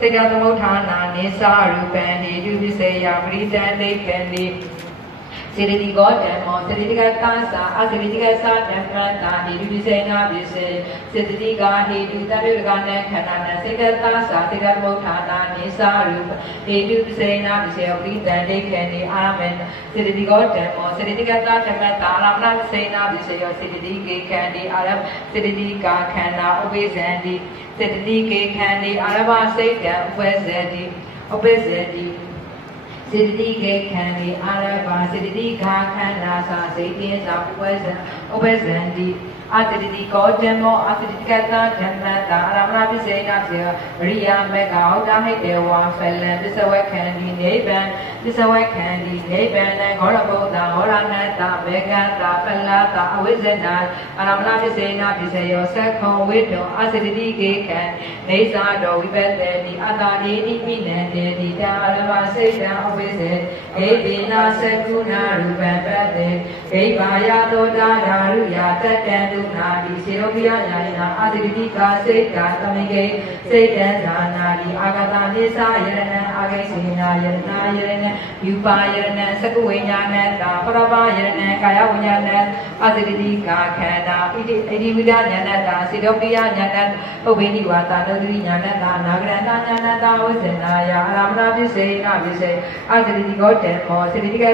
စေတသမုဋ္ဌာနာနိသာရူပံဟိတုပစ္စယပရိတံဒိဋ္ဌံတိစေတတိကောဓမ္မောစေတတိကသာသာအစေတတိကသာဓမ္မတာဟိတုပစ္စေနာပစ္စေစေတတိကဟိတုတတ္တရကနခန္ဓာနစေတသာသာစေတသမုဋ္ဌာနာနိသာရူပဟိတုပစ္စေနာပစ္စေပရိတံဒိဋ္ဌံတိအာမေစေတတိကောဓမ္မောစေတတိကသာဓမ္မတာအာရမဏပစ္စေနာပစ္စေယောစေတတိကေခန္တိအာရစေတတိကာခန္ဓာဥပိဇံတိစေတတိကေခန္တိအာရဘစိတ်တံဥပ္ပဇ္ဇတိဥပ္ပဇ္ဇတိစေတတိကေခန္တိအာရဘစေတတိခာခန္ဓာသာစိတ်တေသာဥပ္ပဇ္ဇံတိအတတိကောဓမ္မောအတတိကတာဓမ္မတာအာရမဏပစ္စေနာပြေရိယာမေဃဟောတာဟိတေဝါဖလံပစ္စဝခန္တိနိဗ္ဗာန်ပစ္စဝခန္တိနိဗ္ဗာန်ဂောရဘုဒ္ဓဟောရဏတမေဃတာဖလတာအဝိဇ္ဇနာအာရမဏပစ္စေနာပစ္စယောသက္ခောဝိတောအတတိကေခန္နေသာတောဝိပတ္တေတိအတာတိဣမိနံတေတိတာအရမစိတ်တံအဝိဇ္ဇေဧတိနာသကုဏရူပံပတ္တေဒိဗာယသောတာဓာရုယတတ္တံဒုနာတိစေရောပိယညာယနာအာတိတိကာစိတ်တာသမိကေစိတ်တံဇာနာတိအာဂတနိသယရဏံအာဂိစေနာယရဏယရဏယူပါယရဏံသကုဝိညာဏတာပရပယရဏံကာယဝိညာဏအာတိတိကာခန္ဓာဣတိဣတိဝိဒညာဏတာစေရောပိယညာဏပုဗ္ဗေနိဝါတာနုဒတိညာဏတာနာဂရဏညာဏတာဝိဇ္ဇနာယအာရမဏပစ္စေနာပစ္စေအာတိတိကောတေမောစေတိက